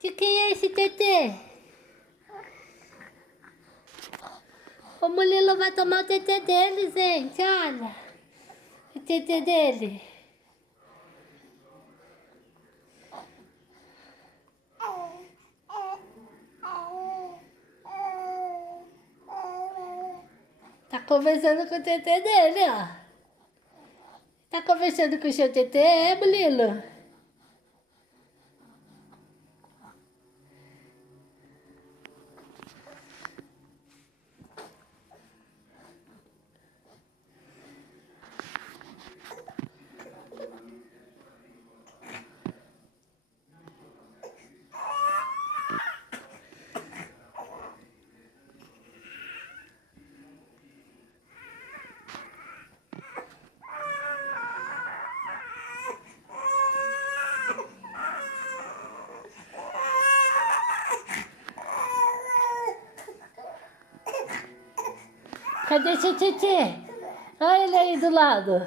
De quem é esse TT? O Murilo vai tomar o TT dele, gente, olha. O TT dele. Tá conversando com o TT dele, ó. Tá conversando com o seu TT, é, Murilo? Cadê seu TT? Olha ele aí do lado.